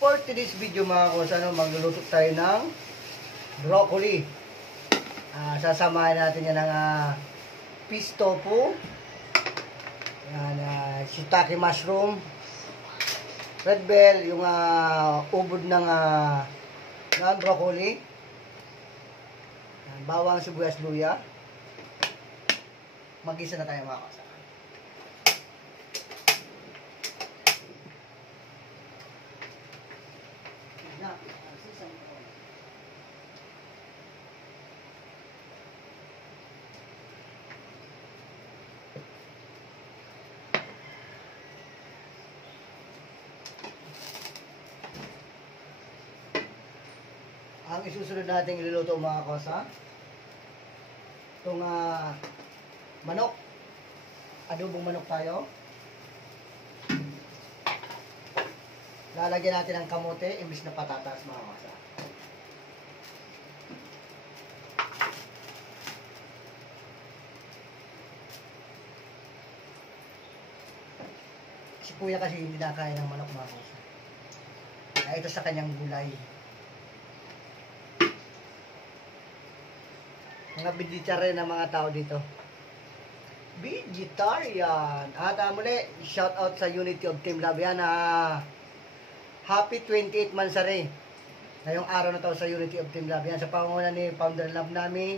For today's video mga kos, magluluto tayo ng broccoli. Sasamahin natin yan ng fish tofu, shiitake mushroom, red bell, yung ubod ng broccoli, bawang, sibuyas, luya. Mag-isa na tayo mga kos. Ang isusunod natin iluluto mga kosa, itong manok, adobong manok tayo. Lalagyan natin ng kamote imbis na patatas mga kosa. Si kuya kasi hindi nakakain ng manok mga kosa. Kaya ito sa kanyang gulay. Mga vegetarian ng mga tao dito. Vegetarian. At muli, shout out sa Unity of Team Love yan. Happy 28th Mansari. Ngayong araw na to sa Unity of Team Love yan. Sa pangunguna ni Founder Love Nami,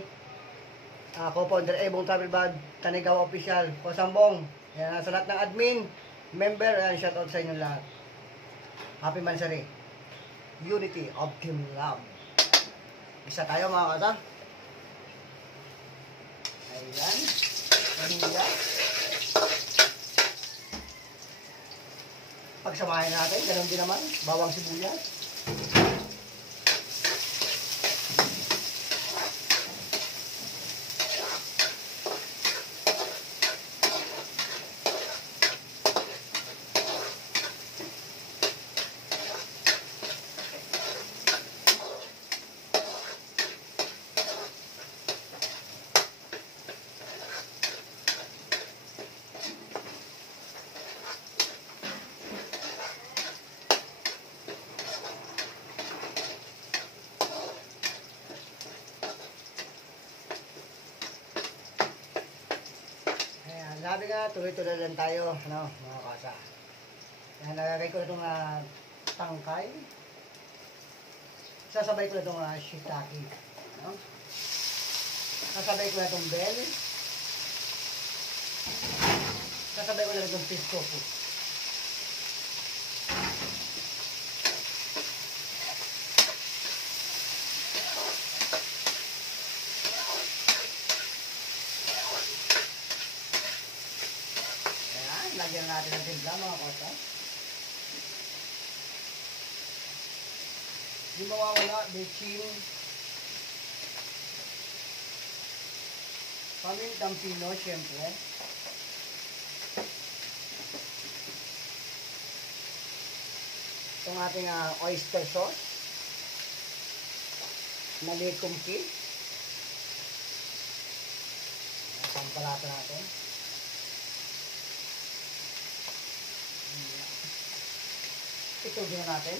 co-founder Ebong Travel Bad, Tanigawa Official, Kosambong. Yan, sa lahat ng admin, member, shout out sa inyo lahat. Happy Mansari. Unity of Team Love. Isa tayo mga kata. Ayan, vanilla. Pagsamahin natin, ganun din naman, bawang sibuyas. Sabi nga, tuloy-tuloy lang tayo, mga kasa. Yan, nagagay ko na itong tangkay. Sasabay ko na itong shiitake. Sasabay ko na itong bell. Sasabay ko na itong fish tofu. Lagyan natin ng timpla mga kota. Hindi mawawala, bechin, pamintang pino, syempre. Itong ating oyster sauce, nalikumki. Pampalata natin. Ito din natin.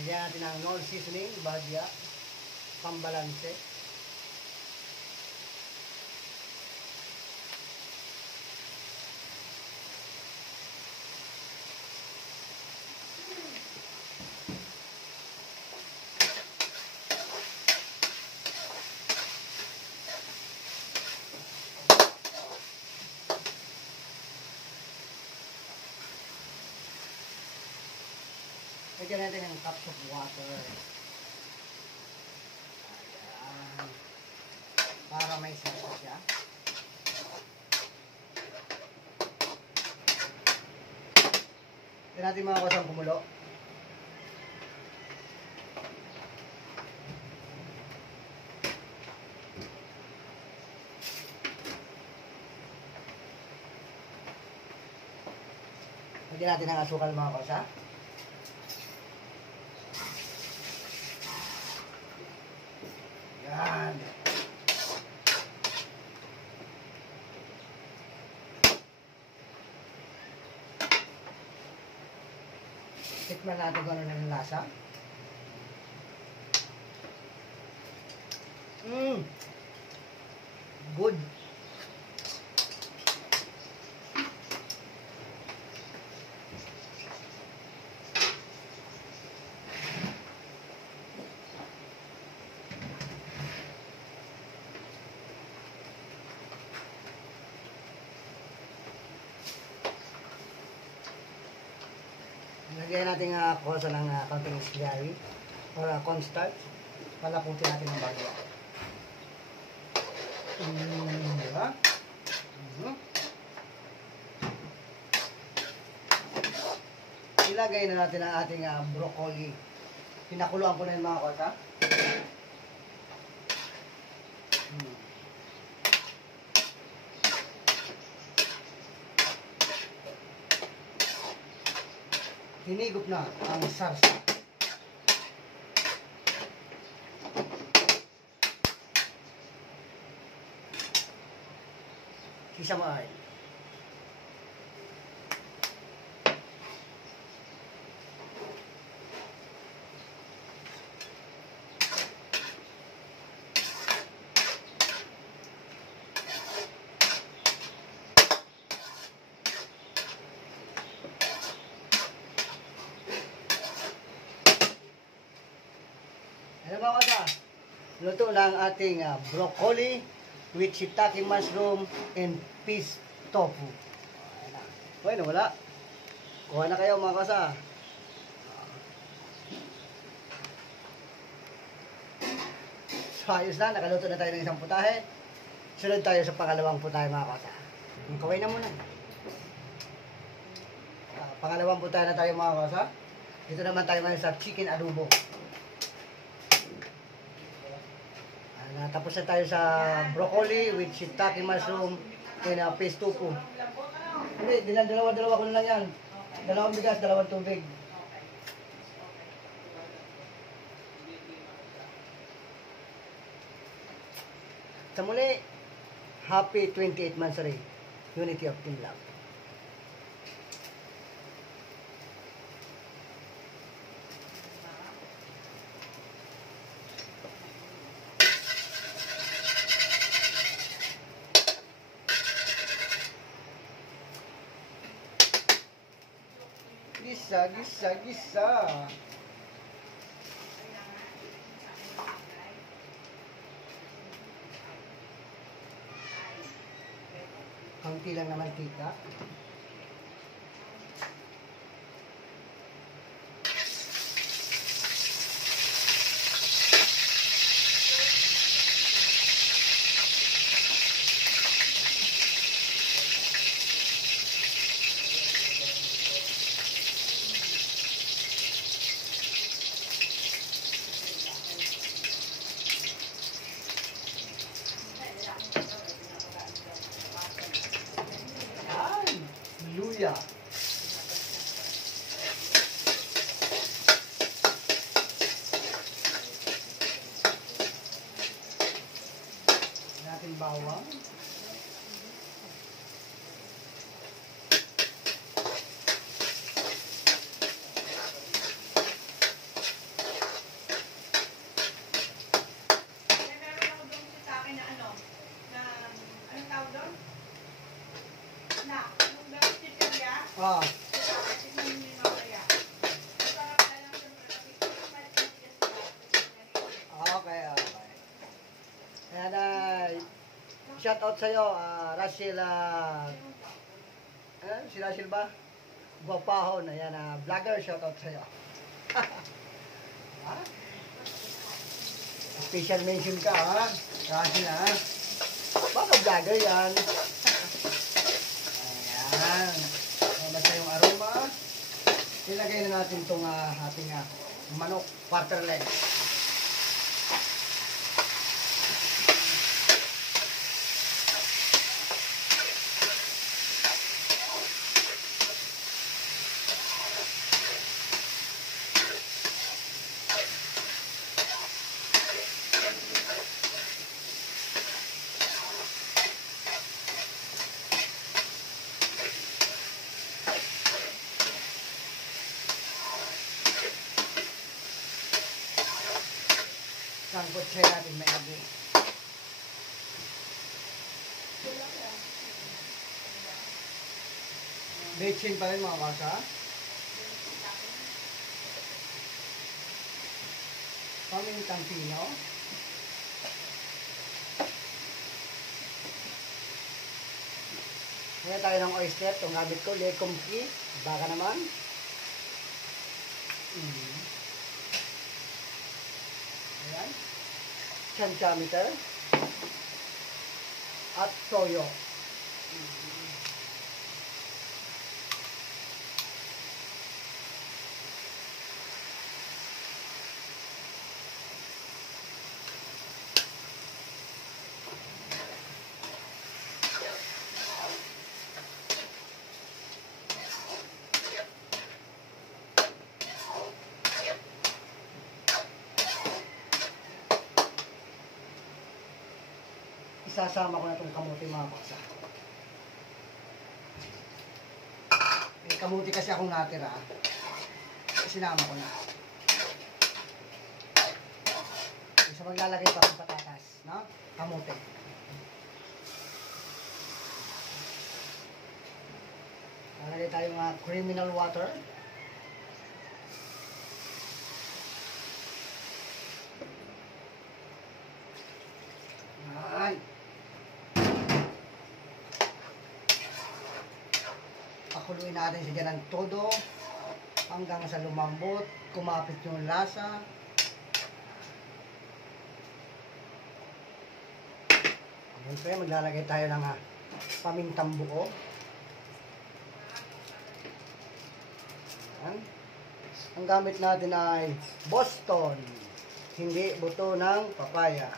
Lagyan natin ang non-seasoning, bagya, pambalanse. Lagyan natin ng cups of water. Ayan. Para may sarsa siya. Tignan natin mga kasang kumulo. Lagyan natin ng asukal mga kosa. Yan. Tikman natin kung ano na yung lasa. Good. Lagyan natin kusa ng konting slurry or cornstarch. Palaputin natin ng bago. Diba? Ilagay na natin ang ating broccoli. Pinakuluan ko na yung mga kusa. Hinigop na ang sarsa. Sesame oil. Ano ba kasa? Luto na ang ating broccoli with shiitake mushroom and fish tofu. Ayan na. Wala. Kuha na kayo mga kasa. So ayos na, nakaluto na tayo ng isang putahe. Sunod tayo sa pangalawang putahe mga kasa. Kaway na muna. Pangalawang putahe na tayo mga kasa. Dito naman tayo ngayon sa chicken adobo. Tapos na tayo sa broccoli with shiitake mushroom and fish tofu. Hindi, dalawa ko na lang yan. Dalawang bigas, dalawang tubig. Sa muli, happy 28th Mansari, Unity of Team Love. Gisa. Kaunti lang naman tika. Luya. Natin bawang. Okay. Ayan, shout out sa'yo, Rachel, si Rachel ba? Guapahon, ayan, vlogger, shout out sa'yo. Special mention ka, Rachel, baka vlogger yan. Ayan. Basta yung aroma. Ilagay na natin itong ating manok quarter leg. Sangkot siya natin may agi. Betchin pa rin mga kasa. Pamintang pino. Ngayon tayo ng oyster. Itong gamit ko, lekomki. Baka naman. Ayan. Chanchameter. At toyo. Isasama ko na itong kamuti mga baksa. May kamuti kasi akong natira. Sinama ko na. Isa maglalagay pa ng patatas. No? Kamuti. Lalagay tayo mga criminal water. Yan. Pakuluin natin siya dyan ng todo hanggang sa lumambot, kumapit yung lasa. Siyempre, maglalagay tayo ng pamintang buo. Yan. Ang gamit natin ay Boston, hindi buto ng papaya.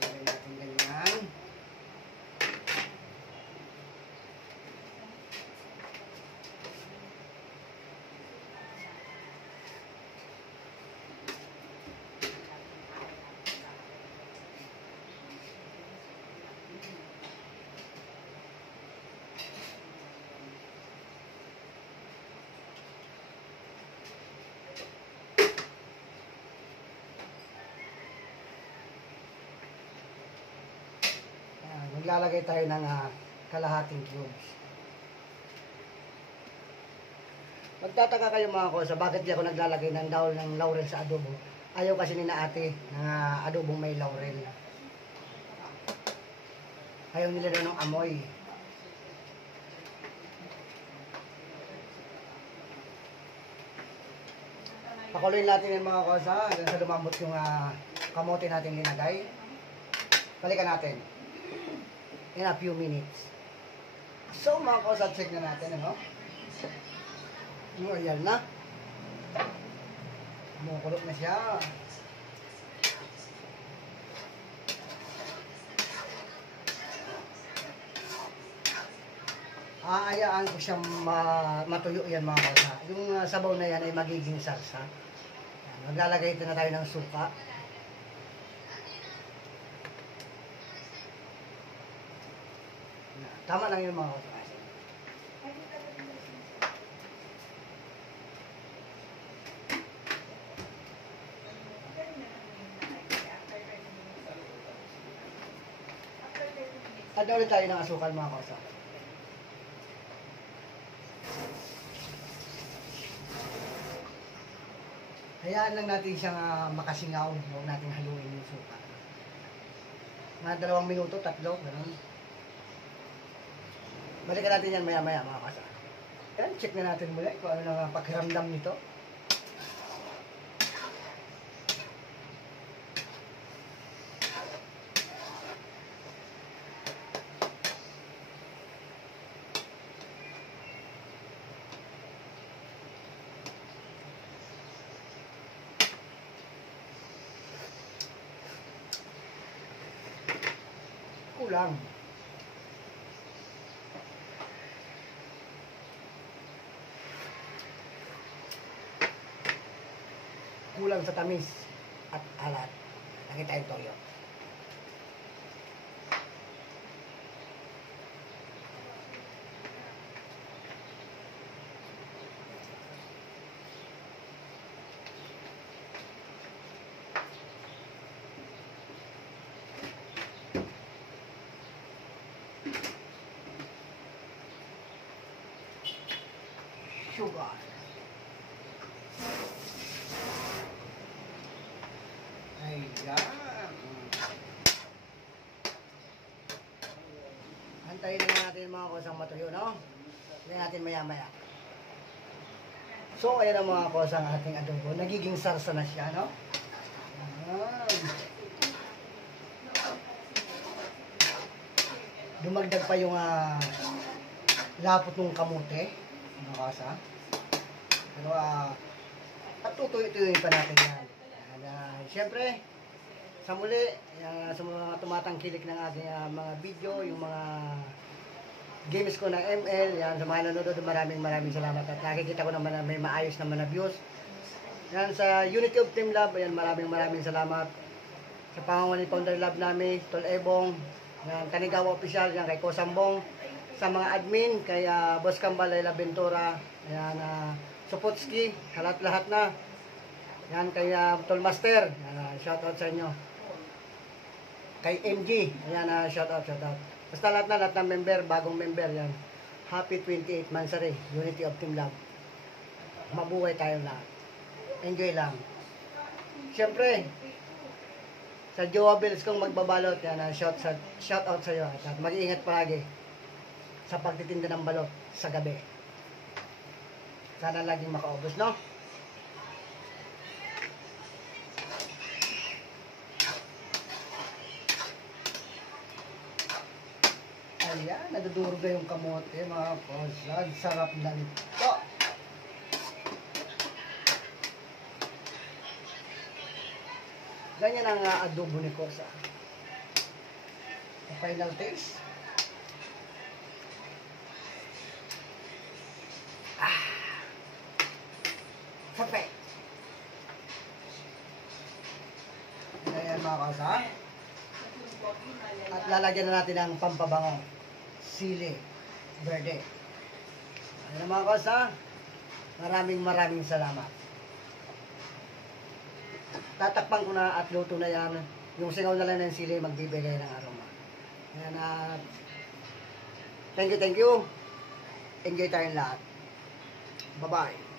Lagyan natin ganyan. Maglalagay tayo ng kalahating cubes. Magtataka kayo mga kosa, bakit di ako naglalagay ng dahon ng laurel sa adobo? Ayaw kasi ni na ate ng adobong may laurel. Ayaw nila na ng amoy. Pakuluin natin yung mga kosa hanggang sa lumambot yung kamote natin linagay. Balikan natin in a few minutes. So mga kosa, check na natin, ano? Ayan na. Kumukulot na siya. Aayaan ko siyang matuyo yan mga kosa. Yung sabaw na yan ay magiging sarsa. Maglalagay ito na tayo ng suka. Tama lang yun mga kosa. Add ulit tayo ng asukal mga kosa. Hayaan lang natin siyang makasingaw. Huwag natin haluin yung suka. Mga 2 minuto, 3, gano'n. Balikan natin yan maya-maya mga kosa. Yan, check na natin muli kung ano na pakiramdam nito. Kulang. Kulang sa tamis at alat. Lagi tayong toyo. sugar. Ayan. Antayin na natin mga kosang matuyo, no? Antayin natin maya-maya. So, ayan ang mga kosang ating adobo. Nagiging sarsa na siya, no? Ayan. Dumagdag pa yung lapot ng kamote, mga kosa. Pero, patutuyo-tuyoin pa natin yan. Siyempre, sa muli, sa mga tumatangkilik ng aking mga video, yung mga games ko na ML, yan, sa mga nanonood, maraming salamat. At nakikita ko naman na may maayos naman na views. Yan, sa Unity of Team Lab, yan, maraming salamat. Sa pangangalan ni Founder Lab namin, Tol Ebong, yan, Kanigawa Official, yan, kay Kosambong, sa mga admin, kay Boss Kambal, Laila Ventura, yan, Supotski, lahat na. Yan, kay Tol Master, shoutout sa inyo. Kay MG, yan, shoutout. Basta lahat ng member, bagong member, yan. Happy 28th Mansari, Unity of Team Lab. Mabuhay tayo lahat. Enjoy lang. Siyempre, sa Jowa Bills kong magbabalot, yan, shoutout sa iyo. At mag-iingat palagi sa pagtitinda ng balot sa gabi. Sana laging makaubos, no? Ayan, nadudurog na yung kamote, mga kosag. Sarap na nito. Ganyan ang adobo ni Kosa. The final taste. Perfect. Ayan mga Kosa. At lalagyan na natin ng pampabango. Sili verde. Ayan mga Kosa. Maraming salamat. Tatakpan ko na at luto na yan. Yung singaw na lang ng sili, magbibigay ng aroma. Ayan, thank you. Enjoy tayong lahat. Bye-bye.